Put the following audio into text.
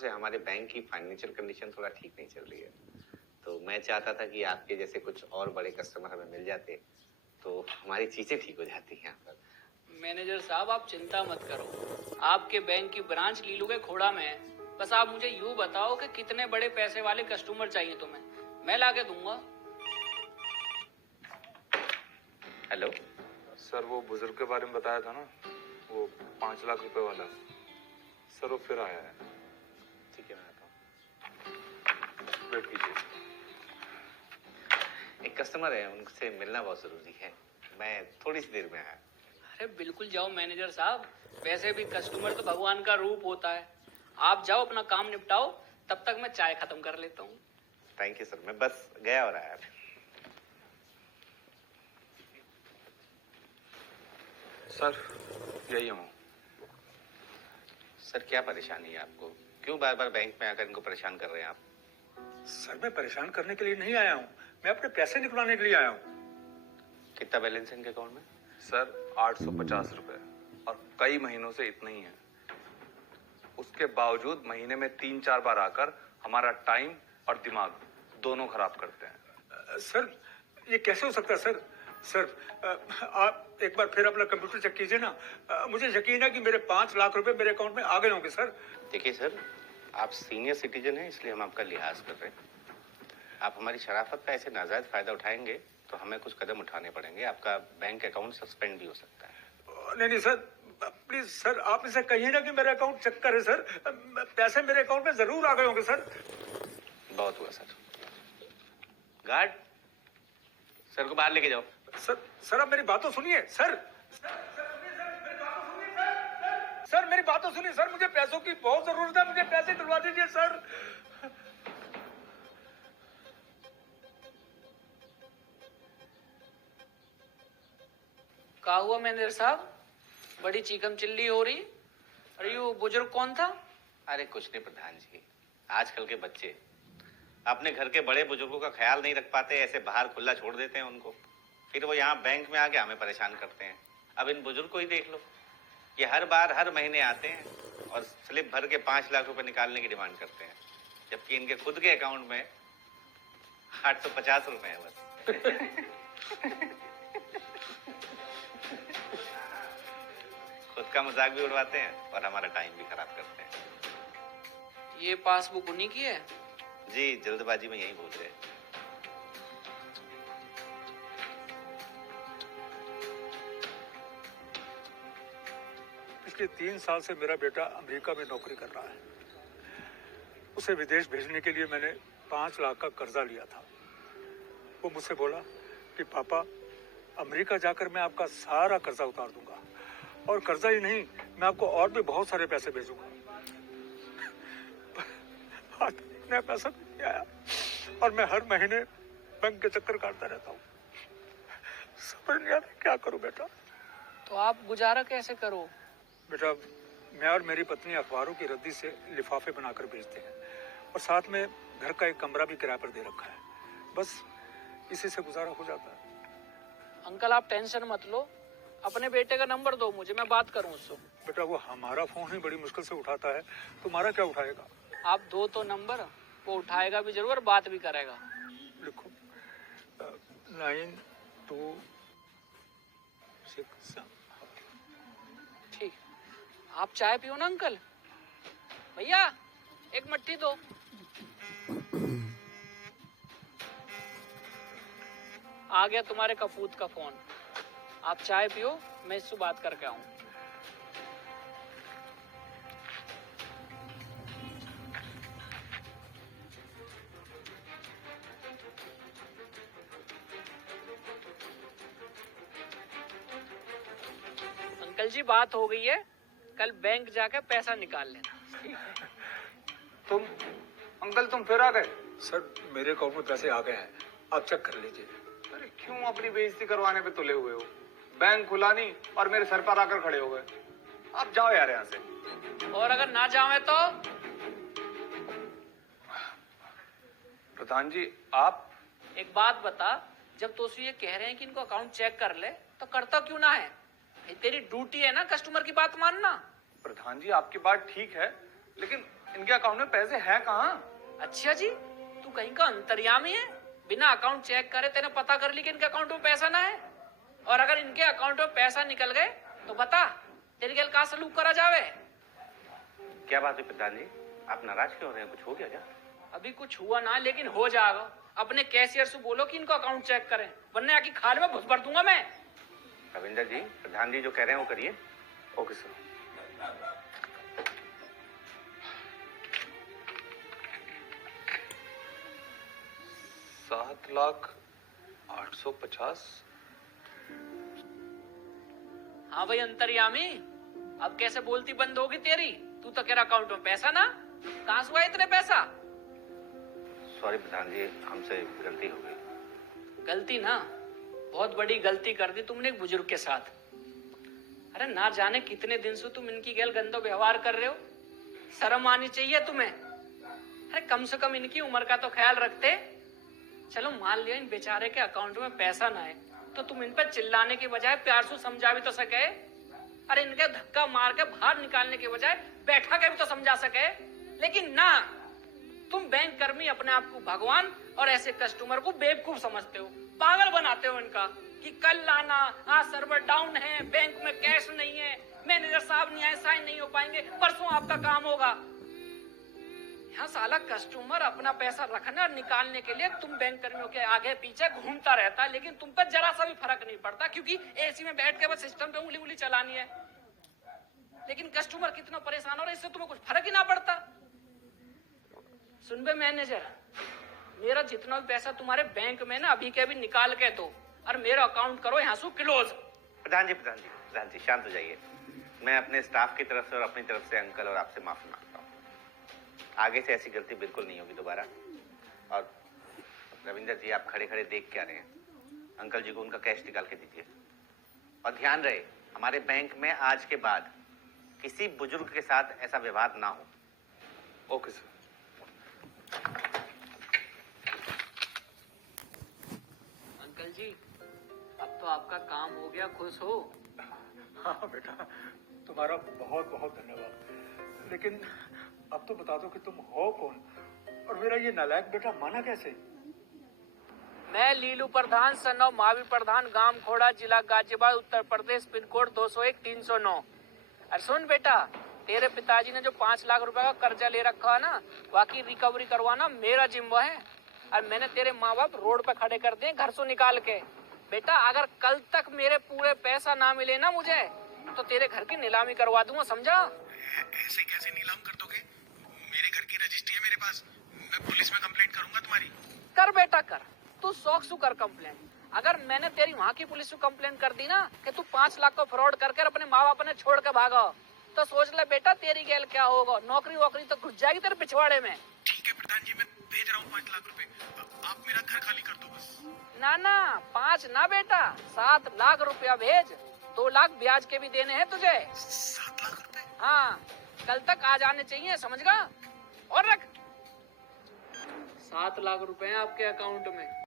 से हमारे बैंक की फाइनेंशियल कंडीशन थोड़ा ठीक नहीं चल रही है, तो मैं चाहता था कि आपके जैसे कुछ और बड़े कस्टमर हमें मिल जाते तो हमारी चीजें ठीक हो जाती हैं यहाँ पर। मैनेजर साहब आप चिंता मत करो, आपके बैंक की ब्रांच लीलू के खोड़ा में है। बस आप मुझे यूं बताओ कि कितने बड़े पैसे वाले कस्टमर चाहिए तुम्हें, मैं ला के दूंगा। हेलो सर, वो बुजुर्ग के बारे में बताया था ना, वो 5 लाख रुपए वाला। सर वो फिर आया है। ठीक है, मैं आता हूँ। वेट कीजिए। एक कस्टमर है, उनसे मिलना बहुत जरूरी है, मैं थोड़ी सी देर में आया। अरे बिल्कुल जाओ मैनेजर साहब, वैसे भी कस्टमर तो भगवान का रूप होता है। आप जाओ अपना काम निपटाओ, तब तक मैं चाय खत्म कर लेता हूँ। थैंक यू सर, मैं बस गया और आया। सर यही हूँ। सर क्या परेशानी है आपको? क्यों बार बार बैंक में आकर इनको परेशान कर रहे हैं आप? सर मैं परेशान करने के लिए नहीं आया हूँ, मैं अपने पैसे निकलवाने के लिए आया हूँ। कितना बैलेंस है इनके अकाउंट में? सर 850 रुपए, और कई महीनों से इतना ही है। उसके बावजूद महीने में 3-4 बार आकर हमारा टाइम और दिमाग दोनों खराब करते हैं। सर ये कैसे हो सकता है सर? सर आप एक बार फिर अपना कंप्यूटर चेक कीजिए ना। मुझे यकीन है कि मेरे 5 लाख रुपए मेरे अकाउंट में आ गए होंगे सर। देखिए सर, आप सीनियर सिटीजन हैं, इसलिए हम आपका लिहाज कर रहे हैं। आप हमारी शराफत का ऐसे नाजायज फायदा उठाएंगे तो हमें कुछ कदम उठाने पड़ेंगे। आपका बैंक अकाउंट सस्पेंड भी हो सकता है। नहीं नहीं सर, प्लीज सर आप इसे कहिए ना कि मेरा अकाउंट चेक करे सर। पैसे मेरे अकाउंट में जरूर आ गए होंगे सर। बहुत हुआ सर। गार्ड, सर को बाहर लेके जाओ। सर आप मेरी बात तो सुनिए सर। सर मेरी बात तो सुनिए सर, मुझे पैसों की बहुत जरूरत है, मुझे पैसे दिलवा दीजिए सर। क्या हुआ मैनेजर साहब, बड़ी चीकम चिल्ली हो रही? अरे ये बुजुर्ग कौन था? अरे कुछ नहीं प्रधान जी, आजकल के बच्चे अपने घर के बड़े बुजुर्गों का ख्याल नहीं रख पाते, ऐसे बाहर खुला छोड़ देते हैं उनको, फिर वो यहाँ बैंक में आके हमें परेशान करते हैं। अब इन बुजुर्ग को ही देख लो, ये हर बार हर महीने आते हैं और स्लिप भर के 5 लाख रुपए निकालने की डिमांड करते हैं, जबकि इनके खुद के अकाउंट में 850 रुपए है बस। खुद का मजाक भी उड़वाते हैं और हमारा टाइम भी खराब करते हैं। ये पासबुक उन्हीं की है? जी, जल्दबाजी में यही बोल रहे हैं। पिछले 3 साल से मेरा बेटा अमेरिका में नौकरी कर रहा है। उसे विदेश भेजने के लिए मैंने 5 लाख का कर्जा लिया था। वो मुझसे बोला कि पापा अमेरिका जाकर मैं आपका सारा कर्जा उतार दूंगा, और कर्जा ही नहीं, मैं आपको और भी बहुत सारे पैसे भेजूंगा। आज नया पैसा भी नहीं आया और मैं हर महीने बैंक के चक्कर काटता रहता हूँ। समझ नहीं आता क्या करूँ बेटा। तो आप गुजारा कैसे करो? बेटा मैं और मेरी पत्नी अखबारों की रद्दी से लिफाफे बनाकर बेचते हैं, और साथ में घर का एक कमरा भी किराए पर दे रखा है। बस इसी से गुजारा हो जाता है। अंकल आप टेंशन मत लो, अपने बेटे का नंबर दो मुझे, मैं बात करूं उससे। बेटा वो हमारा फोन ही बड़ी मुश्किल से उठाता है, तुम्हारा क्या उठाएगा? आप दो तो नंबर, वो उठाएगा भी जरूर, बात भी करेगा। लिखो 9267। ठीक, आप चाय पियो ना अंकल। भैया एक मट्टी दो। आ गया तुम्हारे कपूत का फोन, आप चाय पियो, मैं इससे बात करके आऊं। अंकल जी बात हो गई है, कल बैंक जाकर पैसा निकाल लेना। तुम अंकल तुम फिर आ गए? सर मेरे अकाउंट में पैसे आ गए हैं, आप चेक कर लीजिए। अरे क्यों अपनी बेइज्जती करवाने पे तुले हुए हो? बैंक खुला नहीं और मेरे सर पर आकर खड़े हो गए। आप जाओ यार यहाँ से। और अगर ना जावे तो? प्रधान जी आप एक बात बता, जब तो ये कह रहे हैं कि इनको अकाउंट चेक कर ले, तो करता क्यों ना है? तेरी ड्यूटी है ना कस्टमर की बात मानना। प्रधान जी आपकी बात ठीक है, लेकिन इनके अकाउंट में पैसे हैं कहाँ? अच्छा जी, तू कहीं का अंतर्यामी है? बिना अकाउंट चेक करे तेने पता कर ली कि इनके अकाउंट में पैसा ना है? और अगर इनके अकाउंट में पैसा निकल गए तो बता तेरे गैल का सलूक करा जावे? क्या बात है प्रधान जी, आप नाराज क्यों हो रहे हैं? कुछ हो गया क्या? अभी कुछ हुआ ना, लेकिन हो जाएगा। अपने कैशियर से बोलो कि इनको अकाउंट चेक करें, वरना आकी खाल में घुस भर दूंगा मैं। रविंदर जी, प्रधान जी जो कह रहे हैं वो करिए। Okay sir. $7,08,50। हाँ भाई अंतर्यामी, अब कैसे बोलती बंद होगी तेरी? तू तो कह रहा अकाउंट में पैसा ना, कहां से हुआ इतने पैसा? सॉरी प्रधान जी, हमसे गलती हो गई। गलती ना, बहुत बड़ी गलती कर दी तुमने एक बुजुर्ग के साथ। अरे ना जाने कितने दिन से तुम इनकी गैल गंदा व्यवहार कर रहे हो, शर्म आनी चाहिए तुम्हें। अरे कम से कम इनकी उम्र का तो ख्याल रखते। चलो मान लिया इन बेचारे के अकाउंट में पैसा ना है, तो तुम इन पर चिल्लाने के बजाय प्यार से समझा भी तो सके। अरे इनके धक्का मार के बाहर निकालने के बजाय बैठा के भी तो समझा सके। लेकिन ना, तुम बैंक कर्मी अपने आप को भगवान और ऐसे कस्टमर को बेवकूफ समझते हो, पागल बनाते हो इनका कि कल लाना, आज सर्वर डाउन है, बैंक में कैश नहीं है, मैनेजर साहब नहीं आए, साइन नहीं हो पाएंगे, परसों आपका काम होगा। यहाँ साला कस्टमर अपना पैसा रखने और निकालने के लिए तुम बैंक कर्मियों के आगे पीछे घूमता रहता है, लेकिन तुम पर जरा सा भी फर्क नहीं पड़ता, क्योंकि एसी में बैठ के बस सिस्टम पे उंगली उंगली चलानी है। लेकिन कस्टमर कितना परेशान हो रहा है, इससे तुम्हें कुछ फर्क ही ना पड़ता। सुन बे मैनेजर, मेरा जितना भी पैसा तुम्हारे बैंक में ना अभी के अभी निकाल के दो और मेरा अकाउंट करो यहाँ से क्लोज। प्रधान जी शांत हो जाइए। मैं अपने स्टाफ की तरफ से और अपनी तरफ से अंकल और आपसे माफी मांगता हूँ। आगे से ऐसी गलती बिल्कुल नहीं होगी दोबारा। और रविंदर जी, आप खड़े खड़े देख क्या रहे हैं? अंकल जी को उनका कैश निकाल के दीजिए। और ध्यान रहे, हमारे बैंक में आज के बाद किसी बुजुर्ग के साथ ऐसा व्यवहार ना हो। Okay sir. अंकल जी, अब तो आपका काम हो गया, खुश हो? हाँ बेटा, तुम्हारा बहुत बहुत धन्यवाद। लेकिन अब तो बता दो कि तुम हो कौन, और मेरा ये नालायक बेटा माना कैसे? मैं लीलू प्रधान, सन ऑफ महावीर प्रधान, गांव खोड़ा, जिला गाजियाबाद, उत्तर प्रदेश, पिन कोड 201-309। अरे सुन बेटा, तेरे पिताजी ने जो 5 लाख रुपए का कर्जा ले रखा है ना, वाकई रिकवरी करवाना मेरा जिम्मा है। और मैंने तेरे माँ बाप रोड पे खड़े कर दिए घर से निकाल के। बेटा अगर कल तक मेरे पूरे पैसा ना मिले ना मुझे, तो तेरे घर की नीलामी करवा दूंगा, समझा? ऐसे कैसे नीलाम कर दोगे? मेरे घर की रजिस्ट्री है मेरे पास, मैं पुलिस में कंप्लेंट करूंगा तुम्हारी। कर बेटा कर, तू शौक से कर कंप्लेंट। अगर मैंने तेरी वहाँ की पुलिस को कंप्लेंट कर दी ना कि तू 5 लाख को फ्रॉड करके अपने माँ बाप ने छोड़ के भागा, तो सोच ले बेटा तेरी गैल क्या होगा। नौकरी वोकरी तो घुस जाएगी तेरे पिछवाड़े में। ठीक है प्रधान जी, मैं भेज रहा हूँ 5 लाख रुपए, आप मेरा घर खाली कर दो बस। ना ना, 5 ना बेटा, 7 लाख रुपया भेज। 2 लाख ब्याज के भी देने हैं तुझे। 7 लाख रुपए? हाँ, कल तक आ जाने चाहिए, समझ गा? और रख 7 लाख रुपए हैं आपके अकाउंट में।